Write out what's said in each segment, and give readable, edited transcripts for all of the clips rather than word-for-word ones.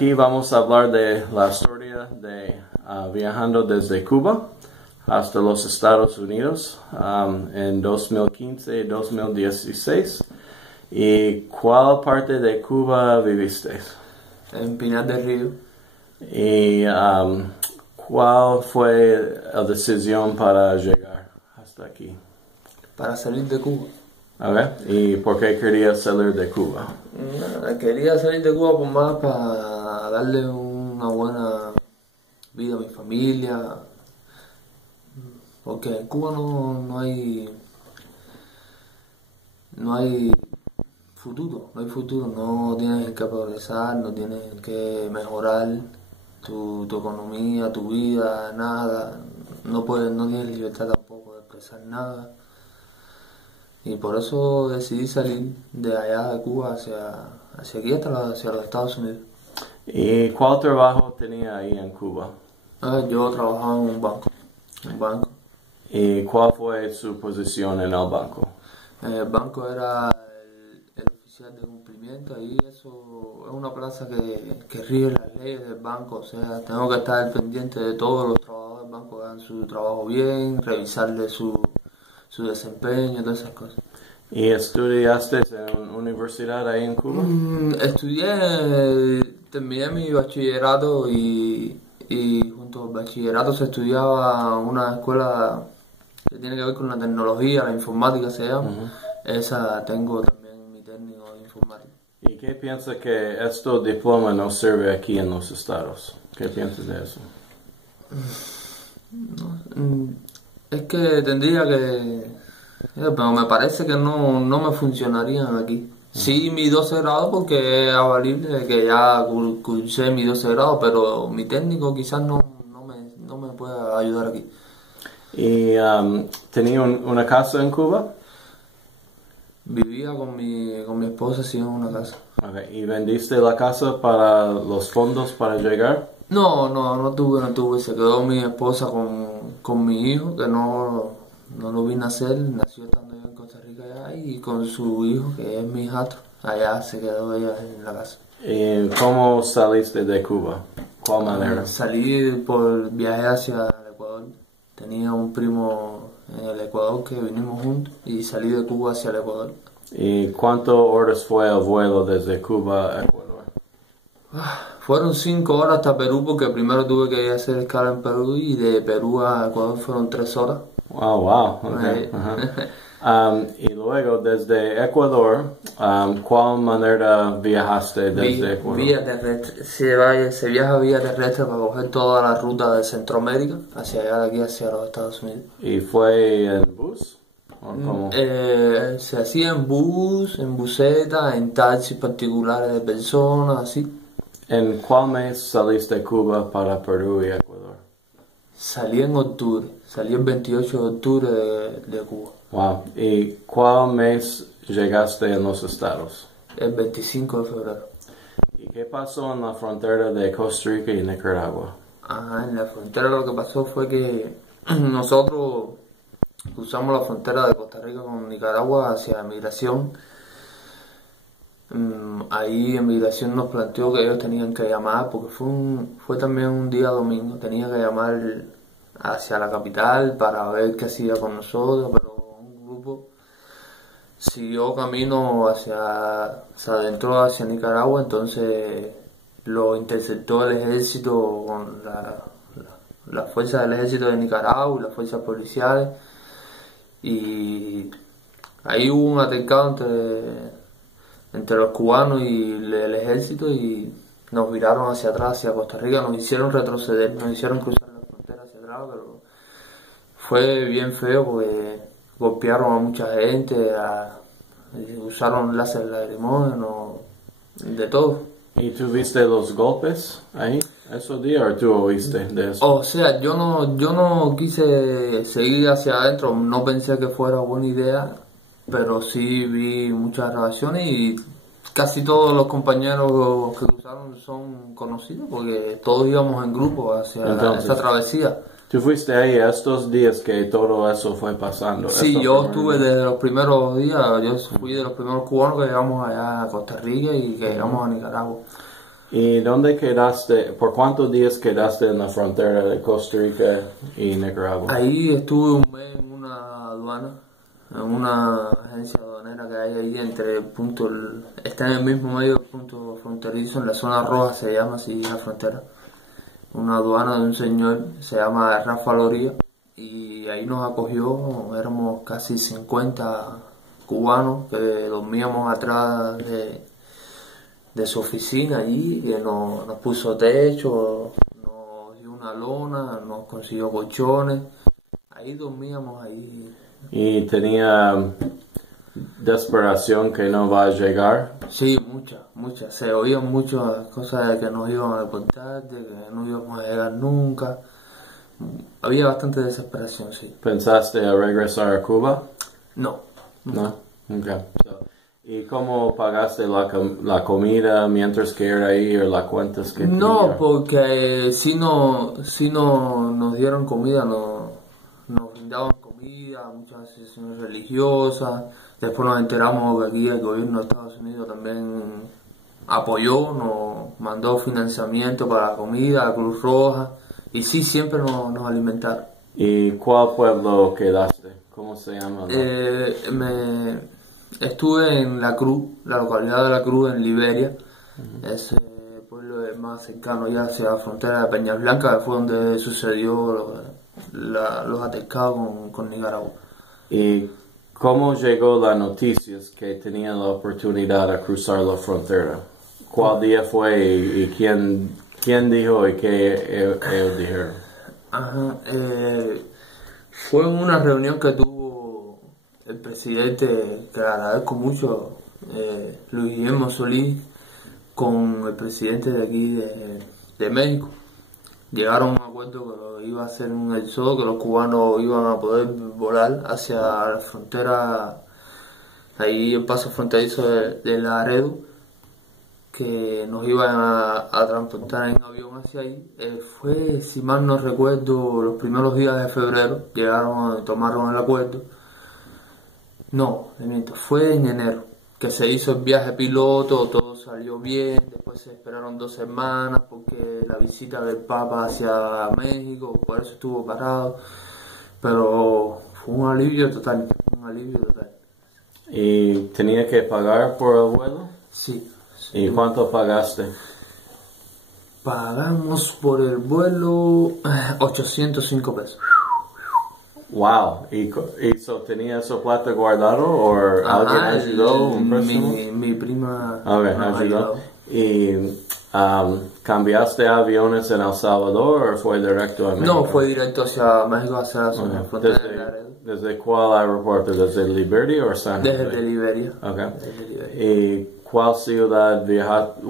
Aquí vamos a hablar de la historia de viajando desde Cuba hasta los Estados Unidos en 2015 y 2016. ¿Y cuál parte de Cuba viviste? En Pinar del Río. ¿Y cuál fue la decisión para llegar hasta aquí? Para salir de Cuba. A ver, ¿y por qué querías salir de Cuba? Quería salir de Cuba por más para darle una buena vida a mi familia, porque en Cuba no hay futuro, no tienes que progresar, no tienes que mejorar tu economía, tu vida, nada, no tienes libertad tampoco de expresar nada. Y por eso decidí salir de allá de Cuba hacia aquí hacia los Estados Unidos. ¿Y cuál trabajo tenía ahí en Cuba? Yo trabajaba en un banco. ¿Y cuál fue su posición en el banco? El banco era el oficial de cumplimiento. Ahí eso es una plaza que rige las leyes del banco. O sea, tengo que estar pendiente de todos los trabajadores del banco que hagan su trabajo bien, revisarle su desempeño, todas esas cosas. ¿Y estudiaste en una universidad ahí en Cuba? Terminé mi bachillerato y junto al bachillerato se estudiaba una escuela que tiene que ver con la tecnología, la informática se llama. Esa tengo también mi técnico de informática. ¿Y qué piensas que este diploma no sirve aquí en los estados? ¿Qué piensas de eso? Es que tendría que... pero me parece que no me funcionarían aquí. Sí, mi 12 grado porque es avalible que ya cursé mi 12 grado, pero mi técnico quizás no me pueda ayudar aquí. ¿Y tenía una casa en Cuba? Vivía con mi esposa sí en una casa. Okay. ¿Y vendiste la casa para los fondos para llegar? No tuve. Se quedó mi esposa con mi hijo, que no lo vi nacer, nació estando yo en Costa Rica allá, y con su hijo, que es mi hijastro, allá se quedó ella en la casa. ¿Y cómo saliste de Cuba? ¿Cuál manera? Salí por viaje hacia el Ecuador. Tenía un primo en el Ecuador que vinimos juntos y salí de Cuba hacia el Ecuador. ¿Y cuántas horas fue el vuelo desde Cuba a Ecuador? Fueron 5 horas hasta Perú porque primero tuve que hacer escala en Perú y de Perú a Ecuador fueron 3 horas. Oh, wow. Okay. Y luego desde Ecuador, ¿cuál manera viajaste desde Ecuador? Vía terrestre. Se viaja vía terrestre para coger toda la ruta de Centroamérica hacia allá de aquí hacia los Estados Unidos. ¿Y fue en bus? ¿O cómo? Se hacía en bus, en buseta, en taxis particulares de personas, así. ¿En cuál mes saliste de Cuba para Perú y Ecuador? Salí en octubre, salí el 28 de octubre de Cuba. Wow. ¿Y cuál mes llegaste en los estados? El 25 de febrero. ¿Y qué pasó en la frontera de Costa Rica y Nicaragua? En la frontera lo que pasó fue que nosotros cruzamos la frontera de Costa Rica con Nicaragua hacia migración. Ahí en migración nos planteó que ellos tenían que llamar, porque fue también un día domingo, tenía que llamar hacia la capital para ver qué hacía con nosotros, pero un grupo siguió camino se adentró hacia Nicaragua, entonces lo interceptó el ejército con la fuerza del ejército de Nicaragua y las fuerzas policiales, y ahí hubo un altercado entre los cubanos y el ejército y nos viraron hacia atrás, hacia Costa Rica, nos hicieron retroceder, nos hicieron cruzar la frontera hacia atrás, pero fue bien feo porque golpearon a mucha gente, usaron láser lacrimógenos, de todo. ¿Y tú viste los golpes ahí esos días o tú oíste de eso? O sea, yo no quise seguir hacia adentro, no pensé que fuera buena idea, pero sí vi muchas grabaciones y casi todos los compañeros que cruzaron son conocidos porque todos íbamos en grupo hacia esa travesía. ¿Tú fuiste ahí estos días que todo eso fue pasando? Sí, yo estuve desde los primeros días, yo fui de los primeros cubanos que llegamos allá a Costa Rica y que llegamos a Nicaragua. ¿Y dónde quedaste? ¿Por cuántos días quedaste en la frontera de Costa Rica y Nicaragua? Ahí estuve un mes en una aduana, en una agencia aduanera que hay ahí entre el punto, está en el mismo medio del punto fronterizo, en la zona roja se llama así la frontera. Una aduana de un señor, se llama Rafa Loría, y ahí nos acogió, éramos casi 50 cubanos que dormíamos atrás de su oficina allí, que nos puso techo, nos dio una lona, nos consiguió colchones, ahí dormíamos ahí. ¿Y tenía desesperación que no va a llegar? Sí, muchas, se oían muchas cosas de que nos iban a deportar, de que no íbamos a llegar nunca, había bastante desesperación, sí. ¿Pensaste a regresar a Cuba? No. No. Okay. ¿Y cómo pagaste la comida mientras que era ahí o las cuentas que No, tenía? porque si no nos dieron comida, nos brindaban comida, muchas sesiones religiosas. Después nos enteramos que aquí el gobierno de Estados Unidos también apoyó, nos mandó financiamiento para la comida, la Cruz Roja, y sí, siempre nos alimentaron. ¿Y cuál pueblo quedaste? ¿Cómo se llama? Estuve en La Cruz, la localidad de La Cruz en Liberia. Ese pueblo es más cercano ya hacia la frontera de Peñas Blancas, que fue donde sucedió los atentados con Nicaragua. ¿Y cómo llegó la noticia que tenían la oportunidad de cruzar la frontera? ¿Cuál día fue y quién dijo y qué ellos dijeron? Ajá, fue en una reunión que tuvo el presidente, que agradezco mucho, Luis Guillermo Solís, con el presidente de aquí de México. Llegaron a un acuerdo que iba a ser un éxodo, que los cubanos iban a poder volar hacia la frontera, ahí el paso fronterizo de Laredo, que nos iban a transportar en avión hacia ahí. Fue, si mal no recuerdo, los primeros días de febrero, tomaron el acuerdo. No, me miento, fue en enero que se hizo el viaje piloto, todo salió bien, después se esperaron 2 semanas porque la visita del Papa hacia México, por eso estuvo parado, pero fue un alivio total, ¿Y tenía que pagar por el vuelo? Sí. ¿Y cuánto pagaste? Pagamos por el vuelo 805 pesos. Wow, ¿y tenía su plata guardado o alguien ayudó? Mi prima ayudó. ¿Y cambiaste aviones en El Salvador o fue directo a México? No, fue directo hacia México, hacia la zona frontera de Laredo. ¿Desde cuál aeropuerto? ¿Desde Liberia o San José? Desde Liberia. Okay. Desde Liberia. ¿Y cuál ciudad viajaste?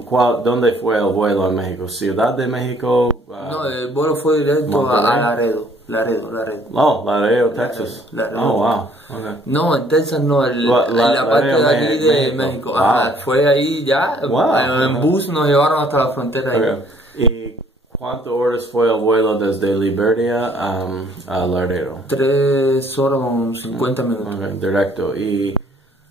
¿Dónde fue el vuelo en México? ¿Ciudad de México? No, el vuelo fue directo a Laredo. Oh, Laredo, Texas. Laredo. Oh, wow. Okay. No, en Texas no, en la parte de aquí de México. Wow. Ajá, fue ahí ya, en bus nos llevaron hasta la frontera. Okay. Ahí. ¿Y cuántas horas fue el vuelo desde Liberia a Laredo? 3 horas con 50 minutos. Okay, directo. ¿Y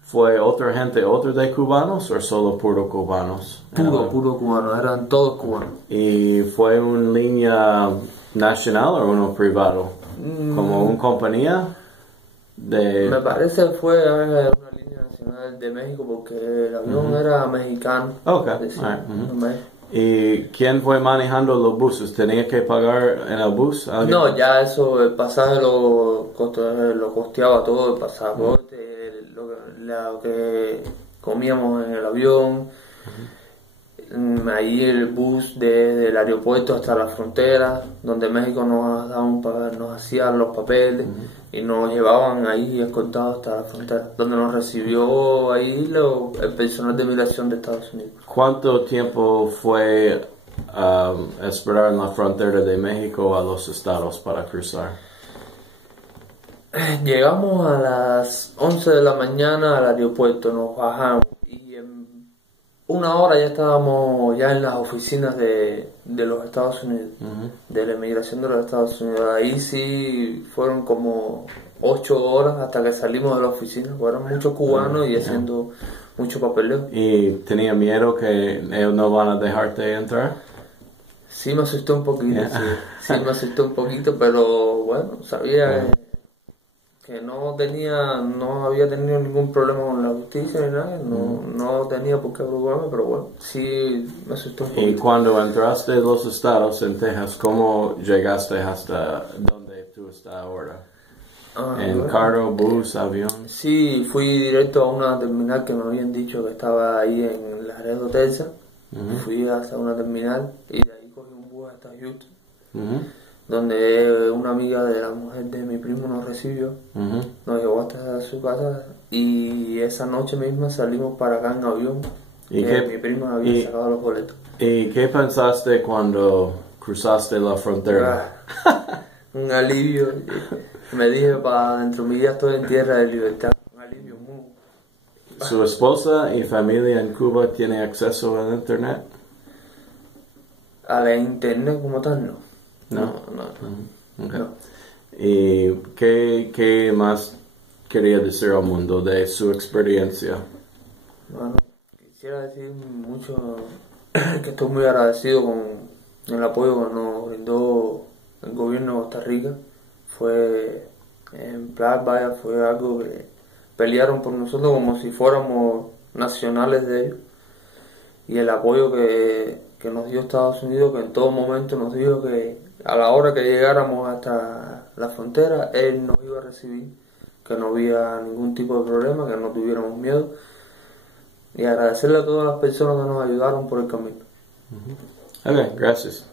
fue otra gente, otros de cubanos o solo puro cubanos? Puro cubano, eran todos cubanos. ¿Y fue una línea nacional o uno privado? ¿Como una compañía? Me parece que fue una línea nacional de México porque el avión era mexicano. Okay. Sí, ¿Y quién fue manejando los buses? ¿Tenía que pagar en el bus? ¿Alguien? No, ya eso, el pasaje lo costeaba todo, el pasaporte, lo que comíamos en el avión. Ahí el bus desde el aeropuerto hasta la frontera, donde México nos hacían los papeles y nos llevaban ahí escoltados hasta la frontera, donde nos recibió ahí el personal de migración de Estados Unidos. ¿Cuánto tiempo fue esperar en la frontera de México a los estados para cruzar? Llegamos a las 11 de la mañana al aeropuerto, nos bajamos y en 1 hora ya estábamos ya en las oficinas de los Estados Unidos, de la inmigración de los Estados Unidos. Ahí sí fueron como 8 horas hasta que salimos de la oficina, fueron muchos cubanos y haciendo mucho papeleo. ¿Y tenía miedo que ellos no van a dejarte entrar? Sí me asustó un poquito, Yeah. sí me asustó un poquito, pero bueno, sabía que no había tenido ningún problema con la justicia ni nada, no tenía por qué preocuparme, pero bueno, sí me asustó un Y poquito. cuando entraste a los estados en Texas, ¿cómo llegaste hasta donde tú estás ahora? ¿En Bueno, carro, bus, avión? sí, fui directo a una terminal que me habían dicho que estaba ahí en Laredo, Texas. Fui hasta una terminal y de ahí cogí un bus hasta Houston, Ujú, donde una amiga de la mujer de mi primo nos recibió, ujú. nos llevó hasta su casa y esa noche misma salimos para acá en avión. ¿Y que qué- mi primo había y- sacado los boletos. ¿Y qué pensaste cuando cruzaste la frontera? Un alivio. Me dije, para dentro de mí ya estoy en tierra de libertad. Un alivio muy... ¿Su esposa y familia en Cuba tienen acceso al internet? A la internet como tal, no. No. No. Ok. No. ¿Y qué más quería decir al mundo de su experiencia? Bueno, quisiera decir mucho que estoy muy agradecido con el apoyo que nos brindó el gobierno de Costa Rica. Fue en plan, vaya, fue algo que pelearon por nosotros como si fuéramos nacionales de ellos. Y el apoyo que nos dio Estados Unidos, que en todo momento nos dijo que a la hora que llegáramos hasta la frontera, él nos iba a recibir, que no había ningún tipo de problema, que no tuviéramos miedo. Y agradecerle a todas las personas que nos ayudaron por el camino. Ok, gracias.